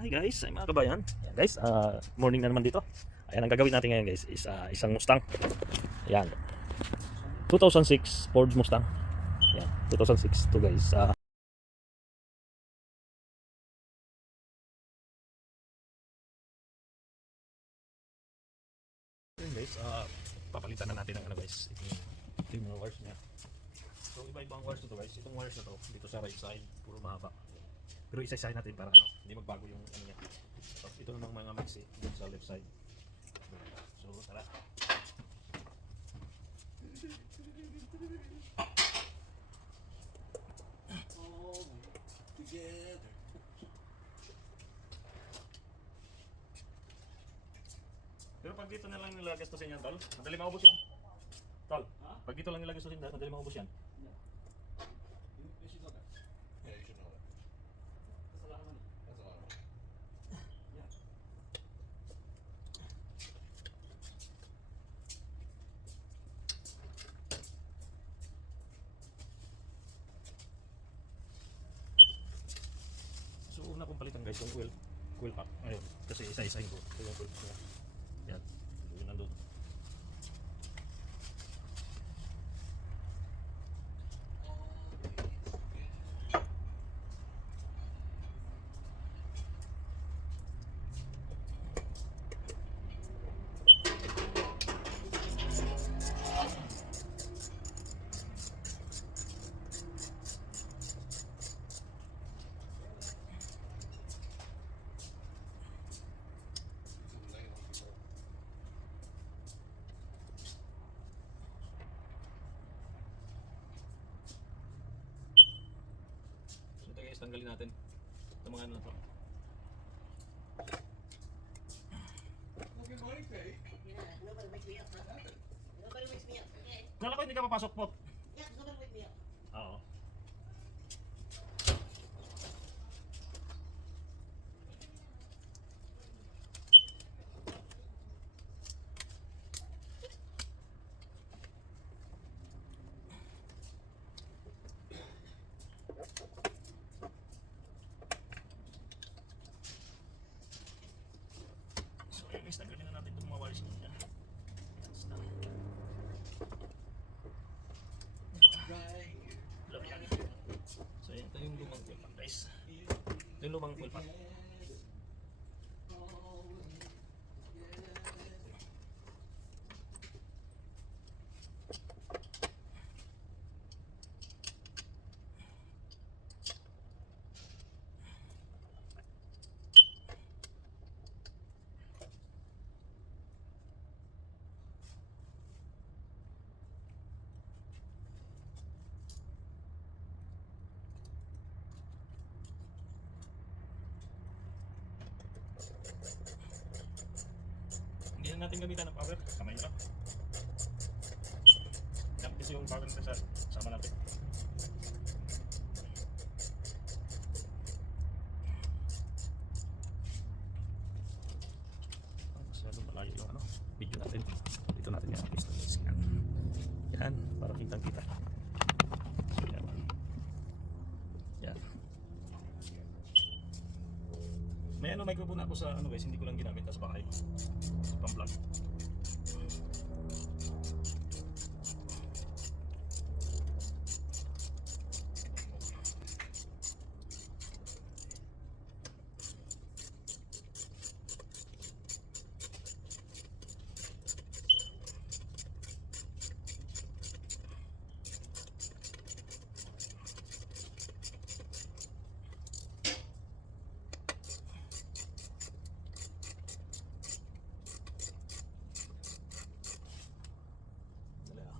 Hi guys, ay mga kabayan. Ayan guys, morning na naman dito. Ayan, ang gagawin natin ngayon guys is isang Mustang. Ayan. 2006 Ford Mustang. Ayan, 2006 to guys. Ayan guys, papalitan na natin ang ano guys. Ito yung mga wires niya. So iba-iba ang wires na to guys. Itong wires na to, dito sa right side, puro mahaba. Pero isa-isahin natin para ano, hindi magbago yung ano niya. So, ito namang mga mixi dito sa left side. So tara. Pero pag dito na lang nila gastusin yan, tol, madali maubos yan. Tol, pag dito lang nila gastusin yan, madali maubos yan. Yeah, you should know that. That's a lot of money. That's a lot of money. So una kong palitan guys yung coil pack. Ayun, kasi isa-isahin ko. Ito yung coil pack. Yan, yun nandun. So ito guys, tanggalin natin itong mga ano na to. Look at money pay. Yeah, nobody wakes me up, huh? Nobody wakes me up, okay? Kala ko hindi ka papasok po. Yeah, 'cause nobody wake me up. Oo. So ayun guys, tanggalin na natin itong mga wires niya. Yes na. Right. Love yan. So ito yung lumang coil pack guys. Ito yung lumang coil pack. Hindi na natin gamitan ng power, kamay lang. Yan kasi yung power natin sa sama natin. Masyado malayo yung ano, video natin. Dito natin yung piston scan. Yan, para kitang kita. So yan. Yan. May ano, microphone ako sa ano guys, hindi ko lang ginamit sa bahay. Pang-vlog. Dali ah.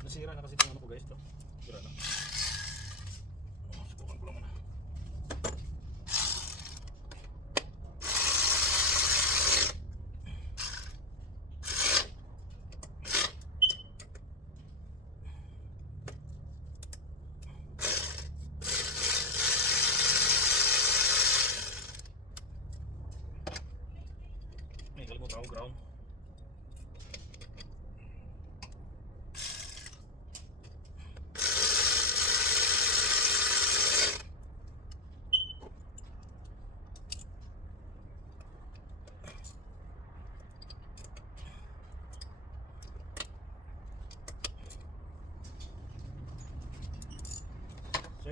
Nasira na kasi itong ano ko guys to. Sira na. Subukan ko lang muna. May kalimutan akong ground.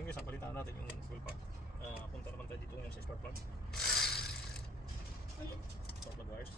guys, palitan natin yung fuel pump. Punta naman tayo dito ngayon sa spark plug. Spark plug wires.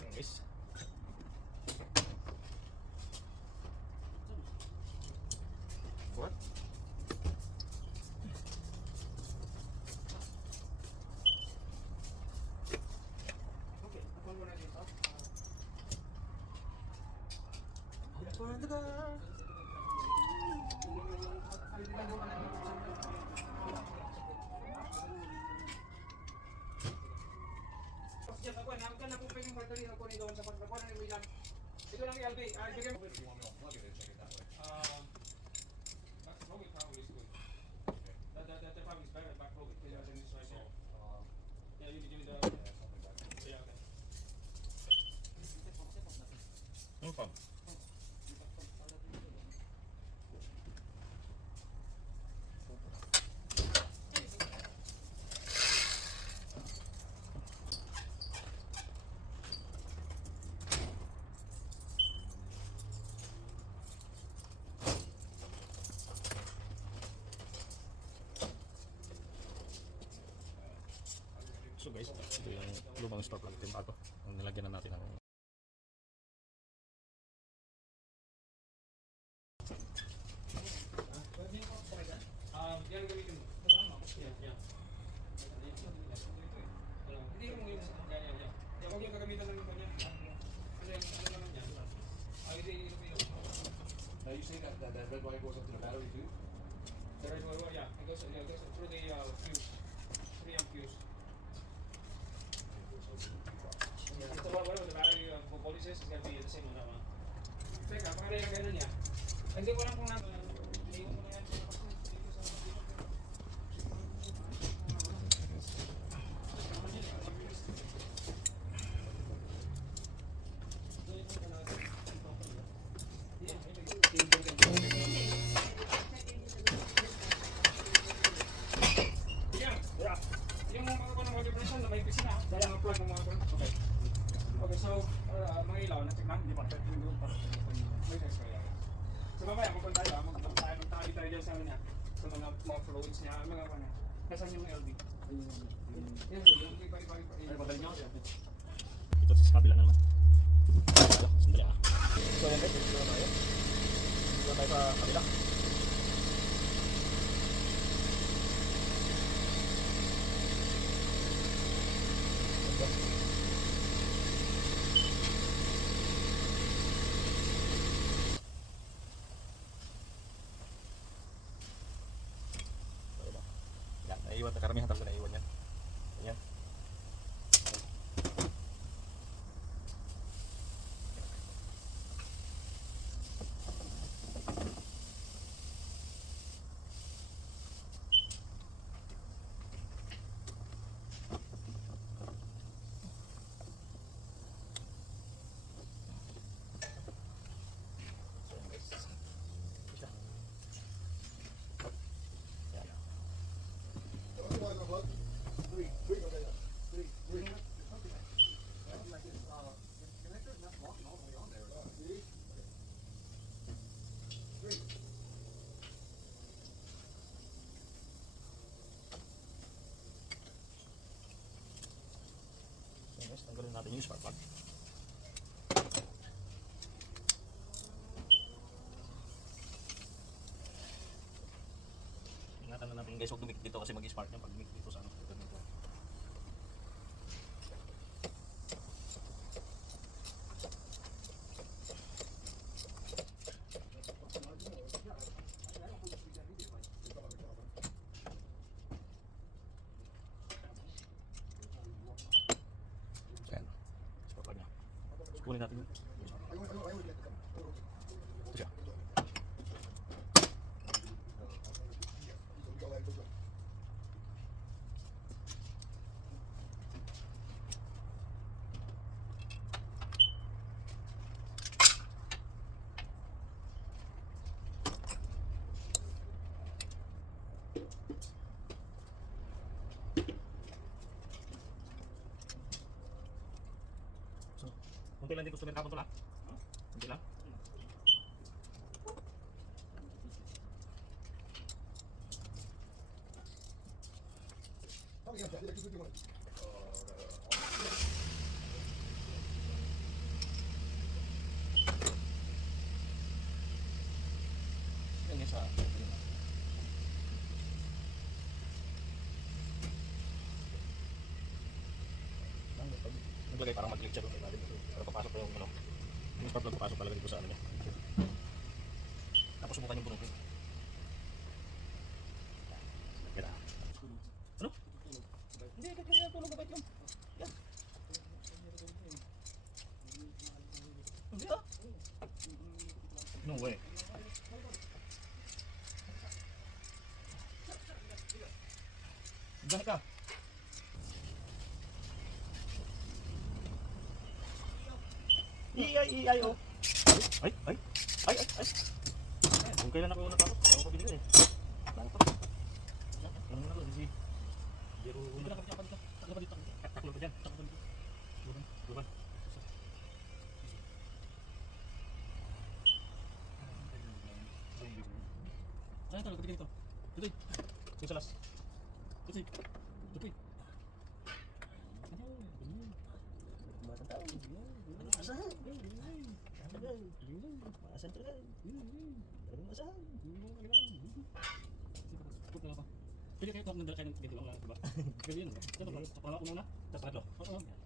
So guys, what? Yes, ako na kan ako pwedeng battery ako ni doon sa pagkakuha ni William. Ito lang LB. Bigyan mo. You want me to plug it and check it that way? Back row it probably is good. That probably is better back row it. Yeah, then it's right So, there. Yeah, you need the yeah, something back there. yeah, okay. Ano pump? So guys, ito yung lumang spark plug din bago. Ang nilagyan na natin ng Yan gamitin mo. Yeah, yeah. Hindi mo yung yan. Yeah, huwag yung gagamitan ng kanya. Ano naman yan? Hindi yun. Now you say that red wire goes up to the battery too? The red wire, yeah. It goes through the fuse. 3 amp fuse. Yeah, so whatever the battery voltage is gonna be the same on that one. Teka, pangalay na ganun niya. Hindi ko lang kung hindi ko na yan. Yung mga ko ng water pressure na may piscina, dahil ang plug ng mga ko. Okay. Okay, so mga ilaw na tignan, hindi pa yung group para may test ko yan. So mamaya pupunta tayo, magtali tayo dyan sa ano niya, sa mga fluids niya, mga ano. Nasaan yung LV? Yan, yung iba-iba. Ay, padali nyo? Ito sa kabila naman. Sandali ah. So yan guys, dito na tayo. Dito na tayo sa kabila. Yan, naiwan na karamihan talaga naiwan yan. Yan. So yan guys. Isa. Yan. So guys, tanggalin natin yung spark plug. Ingatan na natin guys, huwag dumikit dito kasi mag-spark niya pag dumikit dito sa ano. Ganito. Kunti lang din customer kapon to lang. Kunti lang. Yan sa. Naglagay parang mag-glitch siya doon. Para papasok pa yung ano. Yung spark plug papasok talaga dito sa ano niya. Tapos subukan yung bunutin. Yan ah. Ano? Hindi, kaya tulog ba yun? Yan. Hindi ah. No way. Diyan ka. Ay, oh. Ay. Kung kailan ako natapos, ako pa binili eh. Ano pa? Ano na to, si Jero. Taklo pa dito. Taklo pa dyan. Luban. Ay, talo, dito. Tuloy. Susalas. Tuloy. Pwede kayo talk ng kayo ng ganito lang, diba? Pwede yun, diba? Ito, pala ko muna, tapos tatlo.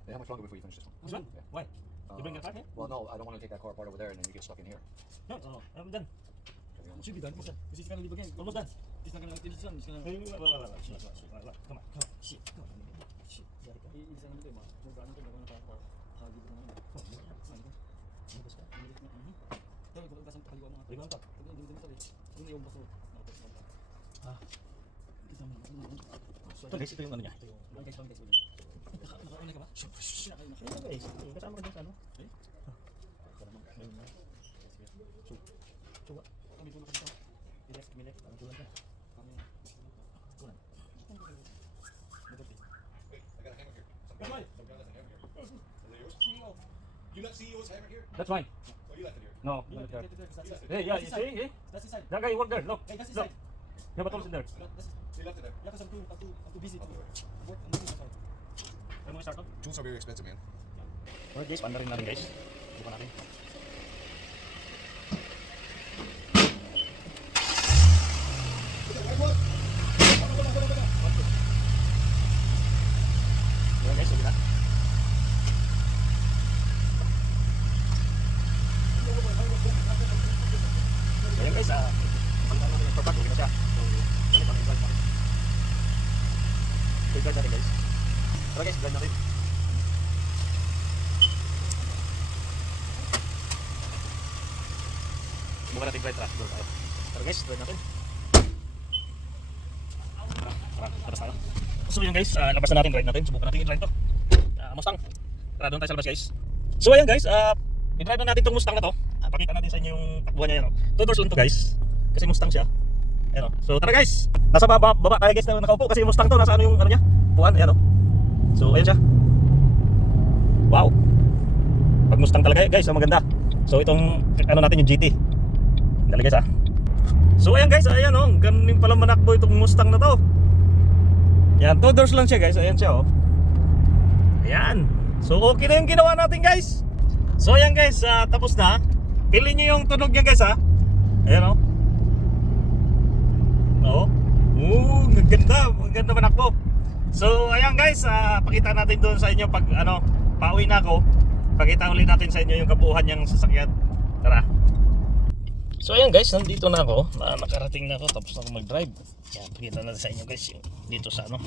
Yeah, how much longer before you finish this one? This one? Yeah. Why? You bring that back here? Well, no, I don't want to take that car apart over there and then you get stuck in here. No, I'm done. It should be done. Kasi it's gonna leave again. Almost done. It's not gonna finish done. It's gonna... Come on. Shit. Shit. Isa naman ito, ma. Kung paano ito, gagawin na para hagi ko naman. Pero ito, kasang kaliwa mga. Limang pa. Ito, hindi ito eh. Yung yung baso. Ah. Kita mo. Ito guys, ito yung ano niya. Ito yung... Ay guys, nakauna ka ba? Shhh, nakauna ka. Ito guys, kasama ka dyan sa ano? Eh? Coba. Kami tulog ka dito. Milek. Ang tulan ka. Kami. Tulan. Mabuti. Wait, I got a hammer here. That's fine. Some guy left a hammer here. Is that yours? CEO. You left CEO's hammer here? That's fine. Oh, you left it here. No. Hey, yeah, you see? Hey? That's his side. That guy work there. Look. Hey, that's his Look. side. You have a tools in there. They left it there. Yeah, because I'm too busy to work on this side. Ano mo start to? Tools are very expensive, man. Alright guys, panda rin natin guys. Bukan natin. Ayan guys, sabi na. Ayan guys, palitan natin yung pagpag, okay na siya. So, ganit ang i-drive natin. I-drive natin guys. Tara guys, drive natin. Bukan natin drive, tara. Doon tayo. Tara guys, drive natin. Tara, tara tayo. So yun guys, labas na natin, drive natin. Subukan natin i-drive to. Mustang. Tara, doon tayo sa labas guys. So ayan guys, i-drive na natin itong Mustang na to. Pakita natin sa inyo yung takbuhan niya yan. 2 doors lang to guys. Kasi Mustang siya. Ayan o. So tara guys. Nasa baba tayo guys na nakaupo kasi yung Mustang to. Nasa ano yung ano niya? Puan. Ayan o. So ayan siya. Wow. Pag Mustang talaga guys, maganda. So itong ano natin yung GT. Dali guys ah. So ayan guys, ayan o. Ganin pala manakbo itong Mustang na to. Yan, 2 doors lang siya guys. Ayan siya o. Ayan. So okay na yung ginawa natin guys. So ayan guys, tapos na. Pili nyo yung tunog niya guys ha. Ayan o. Oo. Maganda manakbo. So ayan guys, pakita natin doon sa inyo pag ano, pauwi na ako. Pakita ulit natin sa inyo yung kabuuhan niyang sasakyan. Tara. So ayan guys, nandito na ako. Nakarating na ako, tapos na ako mag-drive. Yan, pakita natin sa inyo guys yung dito sa ano.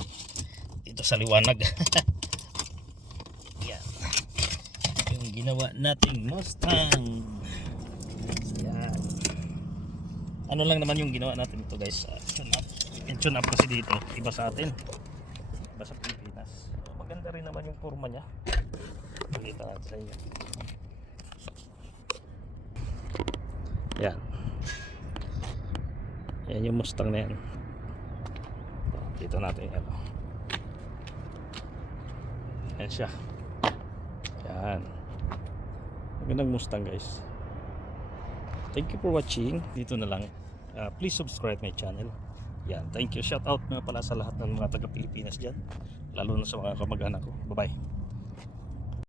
Dito sa liwanag. Yan. Yung ginawa nating Mustang. Yan. Ano lang naman yung ginawa natin ito guys. Tune up kasi dito. Iba sa atin. Iba sa Pilipinas. So, maganda rin naman yung forma niya. Pakita natin sa inyo. Yan. Yan yung Mustang na yan. Dito natin yan. Yan siya. Yan. Gandang Mustang guys. Thank you for watching. Dito na lang. Please subscribe my channel. Yan, thank you. Shout out nga pala sa lahat ng mga taga Pilipinas dyan. Lalo na sa mga kamag-anak ko. Bye bye.